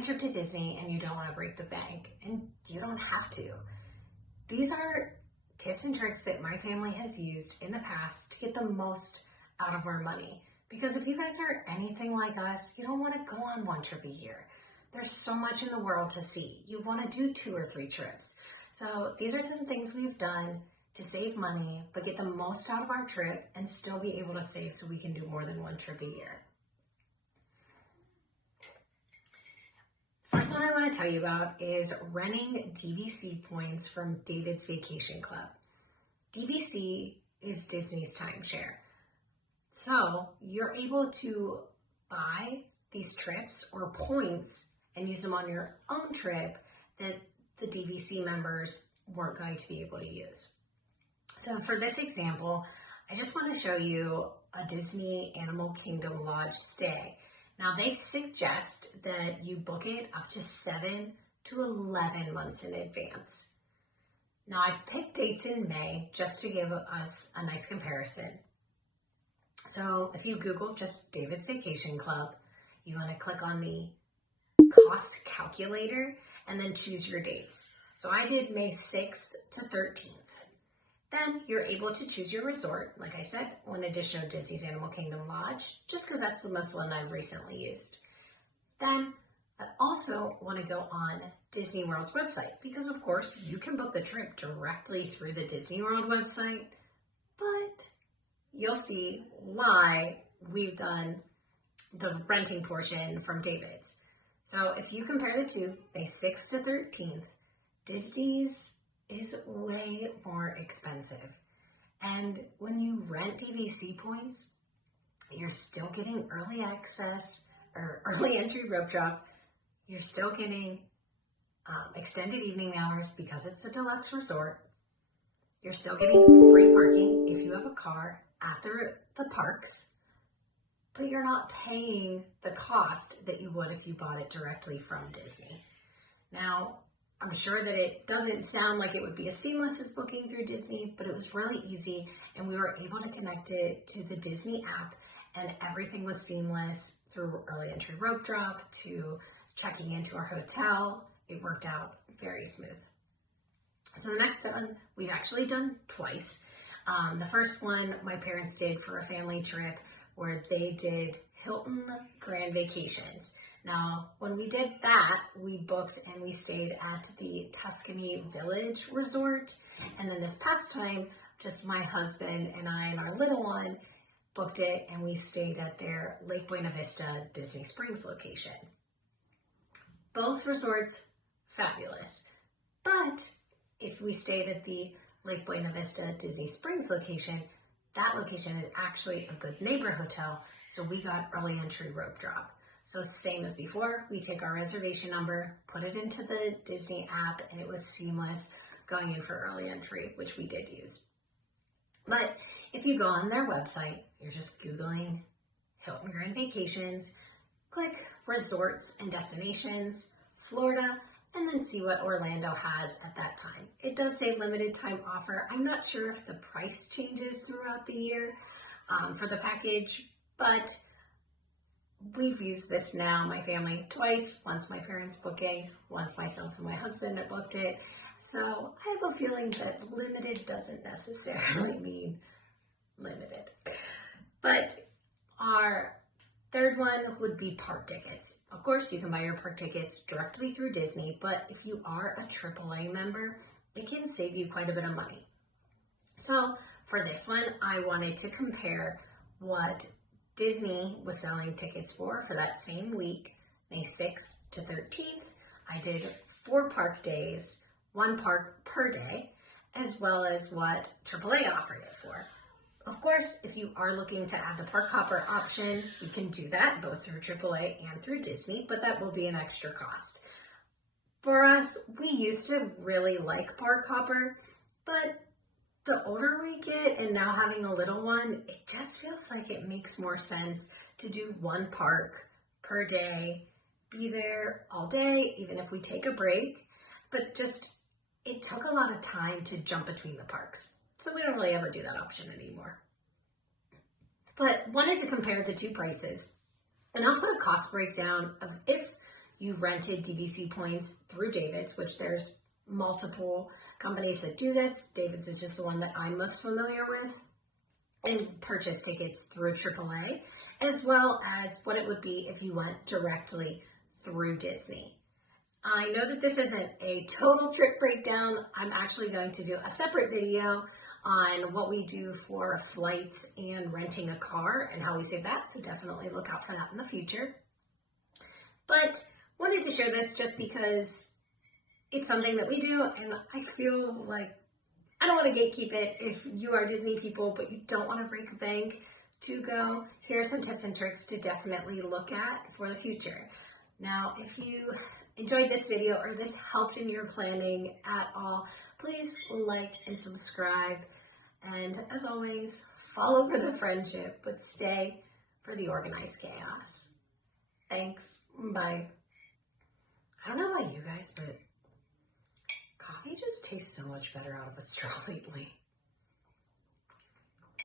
a trip to Disney and you don't want to break the bank, and you don't have to. These are tips and tricks that my family has used in the past to get the most out of our money. Because if you guys are anything like us, you don't want to go on one trip a year. There's so much in the world to see. You want to do 2 or 3 trips. So these are some things we've done to save money, but get the most out of our trip and still be able to save so we can do more than 1 trip a year. First one I want to tell you about is renting DVC points from David's Vacation Club. DVC is Disney's timeshare. So you're able to buy these trips or points and use them on your own trip that the DVC members weren't going to be able to use. So for this example, I just want to show you a Disney Animal Kingdom Lodge stay. Now they suggest that you book it up to 7 to 11 months in advance. Now I picked dates in May just to give us a nice comparison. So if you Google just David's Vacation Club, you want to click on the cost calculator and then choose your dates. So I did May 6th to 13th. Then you're able to choose your resort, like I said, one edition of Disney's Animal Kingdom Lodge, just because that's the most one I've recently used. Then I also want to go on Disney World's website, because of course you can book the trip directly through the Disney World website, but you'll see why we've done the renting portion from David's. So if you compare the two, May 6th to 13th, Disney's is way more expensive. And when you rent DVC points, you're still getting early access or early entry rope drop. You're still getting extended evening hours because it's a deluxe resort. You're still getting free parking if you have a car at the parks, but you're not paying the cost that you would if you bought it directly from Disney. Now, I'm sure that it doesn't sound like it would be as seamless as booking through Disney, but it was really easy, and we were able to connect it to the Disney app, and everything was seamless through early entry rope drop to checking into our hotel. It worked out very smooth. So the next one we've actually done twice. The first one my parents did for a family trip where they did Hilton Grand Vacations. Now, when we did that, we booked and we stayed at the Tuscany Village Resort. And then this past time, just my husband and I and our little one booked it, and we stayed at their Lake Buena Vista Disney Springs location. Both resorts, fabulous. But if we stayed at the Lake Buena Vista Disney Springs location, that location is actually a Good Neighbor hotel, so we got early entry rope drop. So same as before, we take our reservation number, put it into the Disney app, and it was seamless going in for early entry, which we did use. But if you go on their website, you're just Googling Hilton Grand Vacations, click resorts and destinations, Florida, and then see what Orlando has at that time. It does say limited time offer. I'm not sure if the price changes throughout the year for the package, but we've used this now, my family, twice. Once my parents booking, once myself and my husband have booked it. So I have a feeling that limited doesn't necessarily mean limited. But our third one would be park tickets. Of course, you can buy your park tickets directly through Disney, but if you are a AAA member, it can save you quite a bit of money. So for this one, I wanted to compare what Disney was selling tickets for that same week, May 6th to 13th. I did 4 park days, 1 park per day, as well as what AAA offered it for. Of course, if you are looking to add the park hopper option, you can do that both through AAA and through Disney, but that will be an extra cost. For us, we used to really like park hopper, but the older we get and now having a little one, it just feels like it makes more sense to do 1 park per day, be there all day, even if we take a break, but just it took a lot of time to jump between the parks. So we don't really ever do that option anymore. But wanted to compare the 2 prices, and I'll put a cost breakdown of if you rented DVC points through David's, which there's multiple companies that do this. David's is just the one that I'm most familiar with, and purchase tickets through AAA, as well as what it would be if you went directly through Disney. I know that this isn't a total trip breakdown. I'm actually going to do a separate video on what we do for flights and renting a car and how we save that, so definitely look out for that in the future. But wanted to share this just because it's something that we do, and I feel like I don't want to gatekeep it. If you are Disney people, but you don't want to break a bank to go, here are some tips and tricks to definitely look at for the future. Now, if you enjoyed this video or this helped in your planning at all, please like and subscribe. And as always, follow for the friendship, but stay for the organized chaos. Thanks. Bye. I don't know about you guys, but coffee just tastes so much better out of a straw lately.